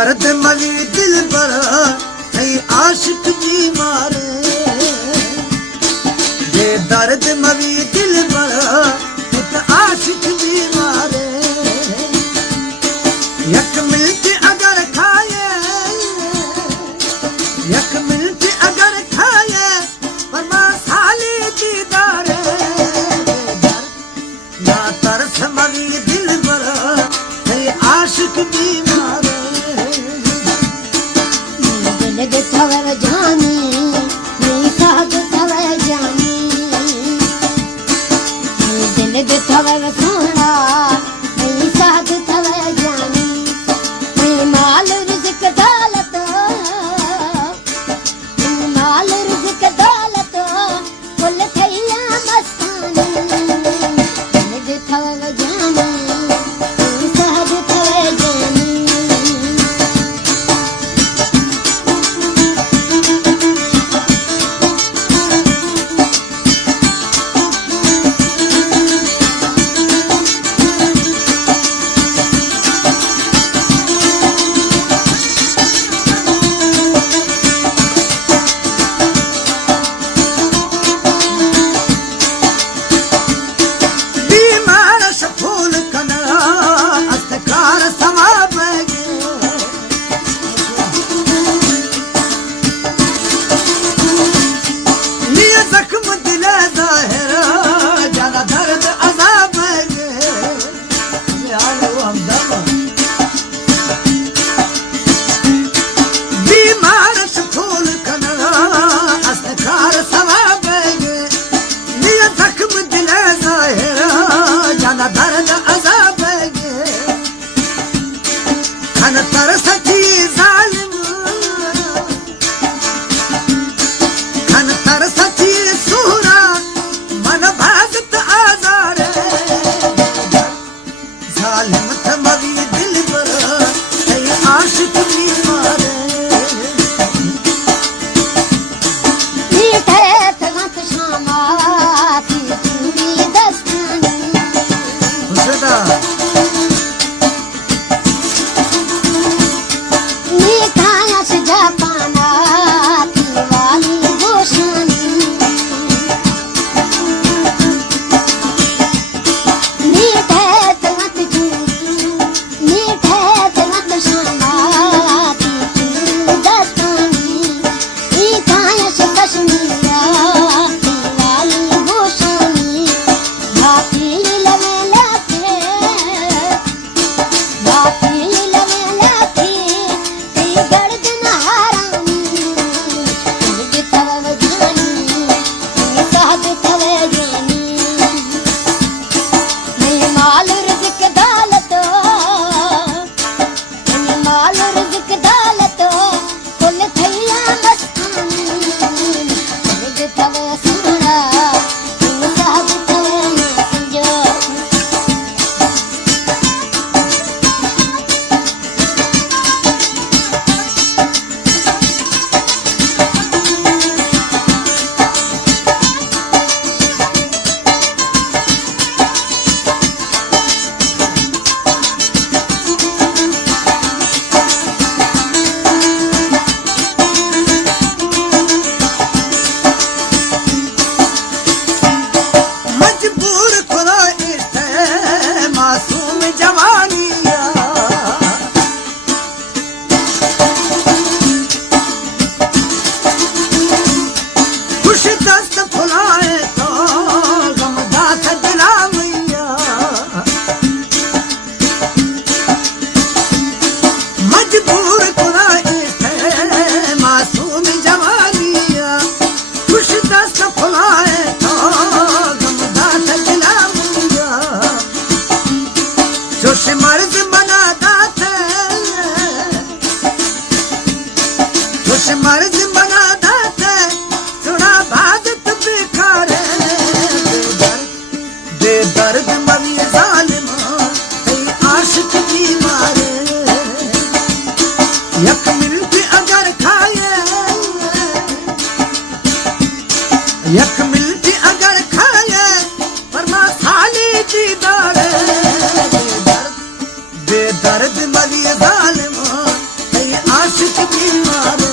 दर्द मली दिल पर आशिक जी मारे, दर्द मली दिल पर आशिक जी मारे। यक मिनट अगर खाए, यक मिनट अगर खाए परमा साली दीदार। ना तरस मली दिल पर आशिक जी मारे। दिल थवे जानी मेरी साथ थवे जानी, दिल थवे सोना मेरी साथ थवे जानी। माल रिज़्क दौलत, माल रिज़्क दौलत फुल थैया मस्तानी। दिल थवे जानी मेरी साथ थवे जानी। यक मिनट अगर खाए परमा साली दीदार। बेदर्द मली जालिम आशिक बीमार